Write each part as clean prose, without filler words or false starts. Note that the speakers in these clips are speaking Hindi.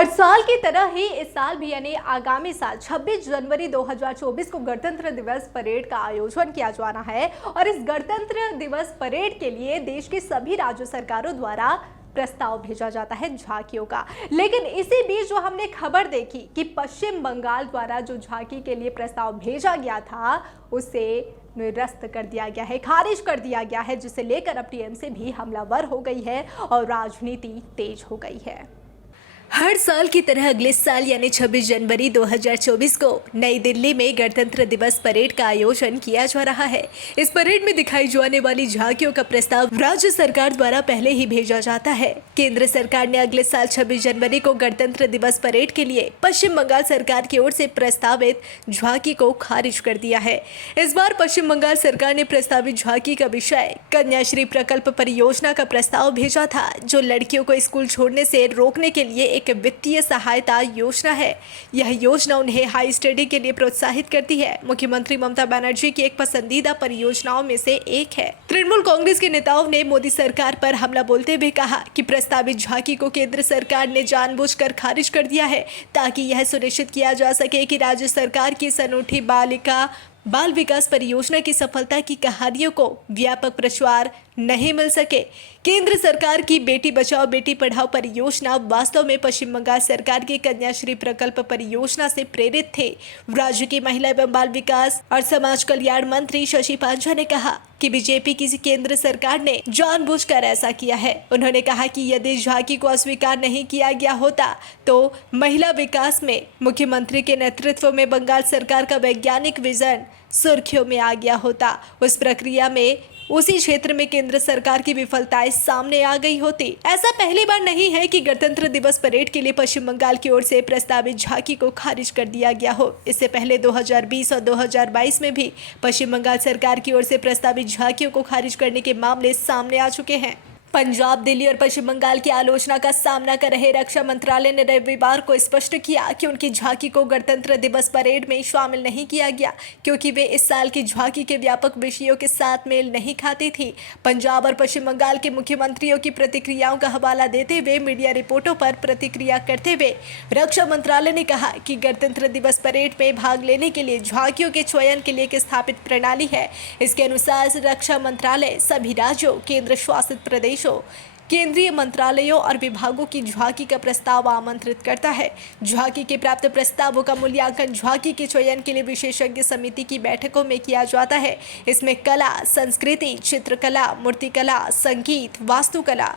हर साल की तरह ही इस साल भी यानी आगामी साल 26 जनवरी 2024 को गणतंत्र दिवस परेड का आयोजन किया जाना है और इस गणतंत्र दिवस परेड के लिए देश की सभी राज्य सरकारों द्वारा प्रस्ताव भेजा जाता है झांकियों का। लेकिन इसी बीच जो हमने खबर देखी कि पश्चिम बंगाल द्वारा जो झांकी के लिए प्रस्ताव भेजा गया था उसे निरस्त कर दिया गया है, खारिज कर दिया गया है, जिसे लेकर अब टीएमसी भी हमलावर हो गई है और राजनीति तेज हो गई है। हर साल की तरह अगले साल यानी 26 जनवरी 2024 को नई दिल्ली में गणतंत्र दिवस परेड का आयोजन किया जा रहा है। इस परेड में दिखाई जाने वाली झांकियों का प्रस्ताव राज्य सरकार द्वारा पहले ही भेजा जाता है। केंद्र सरकार ने अगले साल 26 जनवरी को गणतंत्र दिवस परेड के लिए पश्चिम बंगाल सरकार की ओर से प्रस्तावित झांकी को खारिज कर दिया है। इस बार पश्चिम बंगाल सरकार ने प्रस्तावित झांकी का विषय कन्याश्री प्रकल्प परियोजना का प्रस्ताव भेजा था, जो लड़कियों को स्कूल छोड़ने से रोकने के लिए एक वित्तीय सहायता योजना है। यह योजना उन्हें हाई स्टडी के लिए प्रोत्साहित करती है। मुख्यमंत्री ममता बनर्जी की एक पसंदीदा परियोजनाओं में से एक है। तृणमूल कांग्रेस के नेताओं ने मोदी सरकार पर हमला बोलते हुए कहा कि प्रस्तावित झांकी को केंद्र सरकार ने जानबूझकर खारिज कर दिया है ताकि यह सुनिश्चित किया जा सके कि राज्य सरकार की इस अनूठी बाल विकास परियोजना की सफलता की कहानियों को व्यापक प्रचार नहीं मिल सके। केंद्र सरकार की बेटी बचाओ बेटी पढ़ाओ परियोजना वास्तव में पश्चिम बंगाल सरकार की कन्याश्री प्रकल्प परियोजना से प्रेरित थे। राज्य की महिला एवं बाल विकास और समाज कल्याण मंत्री शशि पांचा ने कहा कि बीजेपी की केंद्र सरकार ने जानबूझकर ऐसा किया है। उन्होंने कहा कि यदि झांकी को अस्वीकार नहीं किया गया होता तो महिला विकास में मुख्यमंत्री के नेतृत्व में बंगाल सरकार का वैज्ञानिक विजन सुर्खियों में आ गया होता। उस प्रक्रिया में उसी क्षेत्र में केंद्र सरकार की विफलताएं सामने आ गई होती। ऐसा पहली बार नहीं है कि गणतंत्र दिवस परेड के लिए पश्चिम बंगाल की ओर से प्रस्तावित झांकी को खारिज कर दिया गया हो। इससे पहले 2020 और 2022 में भी पश्चिम बंगाल सरकार की ओर से प्रस्तावित झांकियों को खारिज करने के मामले सामने आ चुके हैं। पंजाब, दिल्ली और पश्चिम बंगाल की आलोचना का सामना कर रहे रक्षा मंत्रालय ने रविवार को स्पष्ट किया कि उनकी झांकी को गणतंत्र दिवस परेड में शामिल नहीं किया गया क्योंकि वे इस साल की झांकी के व्यापक विषयों के साथ मेल नहीं खाती थी। पंजाब और पश्चिम बंगाल के मुख्यमंत्रियों की प्रतिक्रियाओं का हवाला देते हुए मीडिया रिपोर्टों पर प्रतिक्रिया करते हुए रक्षा मंत्रालय ने कहा कि गणतंत्र दिवस परेड में भाग लेने के लिए झांकियों के चयन के लिए एक स्थापित प्रणाली है। इसके अनुसार रक्षा मंत्रालय सभी राज्यों, केंद्र शासित प्रदेश, केंद्रीय मंत्रालयों और विभागों की झांकी का प्रस्ताव आमंत्रित करता है। झांकी के प्राप्त प्रस्तावों का मूल्यांकन झांकी के चयन के लिए विशेषज्ञ समिति की बैठकों में किया जाता है। इसमें कला, संस्कृति, चित्रकला, मूर्तिकला, संगीत, वास्तुकला,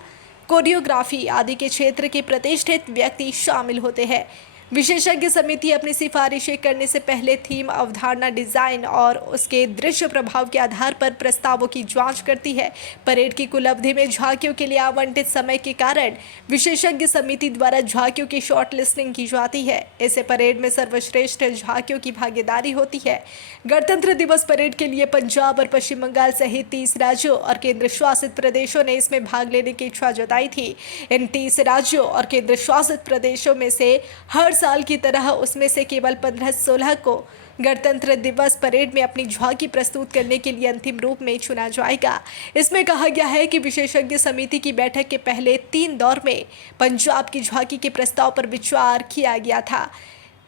कोरियोग्राफी आदि के क्षेत्र के प्रतिष्ठित व्यक्ति शामिल होते हैं। विशेषज्ञ समिति अपनी सिफारिशें करने से पहले थीम, अवधारणा, डिजाइन और उसके दृश्य प्रभाव के आधार पर प्रस्तावों की जांच करती है। परेड की कुल अवधि में झांकियों के लिए आवंटित समय के कारण विशेषज्ञ समिति द्वारा झांकियों की शॉर्ट लिस्टिंग की जाती है। इससे परेड में सर्वश्रेष्ठ झांकियों की भागीदारी होती है। गणतंत्र दिवस परेड के लिए पंजाब और पश्चिम बंगाल सहित 30 राज्यों और केंद्र शासित प्रदेशों ने इसमें भाग लेने की इच्छा जताई थी। इन 30 राज्यों और केंद्र शासित प्रदेशों में से हर साल की तरह उसमें से केवल 15-16 को गणतंत्र दिवस परेड में अपनी झांकी प्रस्तुत करने के लिए अंतिम रूप में चुना जाएगा। इसमें कहा गया है कि विशेषज्ञ समिति की बैठक के पहले 3 दौर में पंजाब की झांकी के प्रस्ताव पर विचार किया गया था।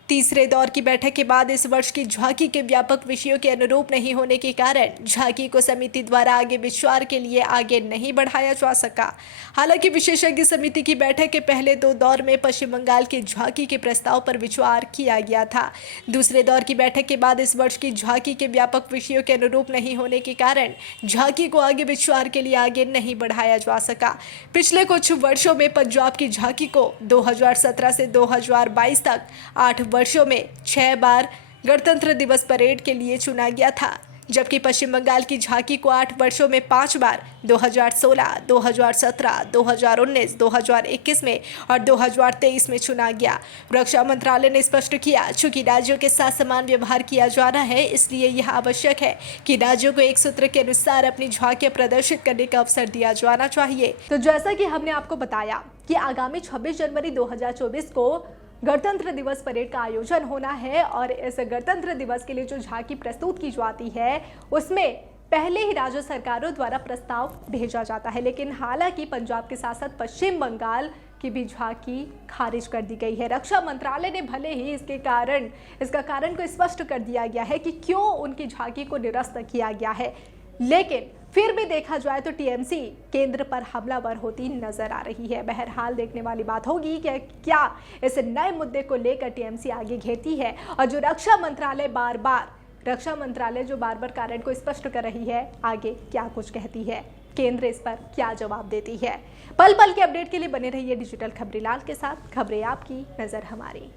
तीसरे दौर की बैठक के बाद इस वर्ष की झांकी के व्यापक विषयों के अनुरूप नहीं होने के कारण झांकी को समिति द्वारा आगे विचार के लिए आगे नहीं बढ़ाया जा सका। हालांकि विशेषज्ञ समिति की बैठक के पहले 2 दौर में पश्चिम बंगाल की झांकी के प्रस्ताव पर विचार किया गया था। दूसरे दौर की बैठक के बाद इस वर्ष की झांकी के व्यापक विषयों के अनुरूप नहीं होने के कारण झांकी को आगे विचार के लिए आगे नहीं बढ़ाया जा सका। पिछले कुछ वर्षों में पंजाब की झांकी को 2017 से 2022 तक 8 वर्षों में 6 बार गणतंत्र दिवस परेड के लिए चुना गया था, जबकि पश्चिम बंगाल की झांकी को 8 वर्षों में 5 बार 2016, 2017, 2019, 2021 में और 2023 में चुना गया। रक्षा मंत्रालय ने स्पष्ट किया, चूंकि राज्यों के साथ समान व्यवहार किया जा रहा है, इसलिए यह आवश्यक है कि राज्यों को एक सूत्र के अनुसार अपनी झांकियां प्रदर्शित करने का अवसर दिया जाना चाहिए। तो जैसा कि हमने आपको बताया कि आगामी 26 जनवरी 2024 को गणतंत्र दिवस परेड का आयोजन होना है और इस गणतंत्र दिवस के लिए जो झांकी प्रस्तुत की जाती है उसमें पहले ही राज्य सरकारों द्वारा प्रस्ताव भेजा जाता है, लेकिन हालांकि पंजाब के साथ साथ पश्चिम बंगाल की भी झांकी खारिज कर दी गई है। रक्षा मंत्रालय ने भले ही इसका कारण को स्पष्ट कर दिया गया है कि क्यों उनकी झांकी को निरस्त किया गया है, लेकिन फिर भी देखा जाए तो टीएमसी केंद्र पर हमलावर होती नजर आ रही है। बहरहाल देखने वाली बात होगी कि क्या इस नए मुद्दे को लेकर टीएमसी आगे घेरती है, और जो रक्षा मंत्रालय जो बार बार कारण को स्पष्ट कर रही है, आगे क्या कुछ कहती है, केंद्र इस पर क्या जवाब देती है। पल पल के अपडेट के लिए बने रहिए डिजिटल खबरीलाल के साथ। खबरें आपकी, नजर हमारी।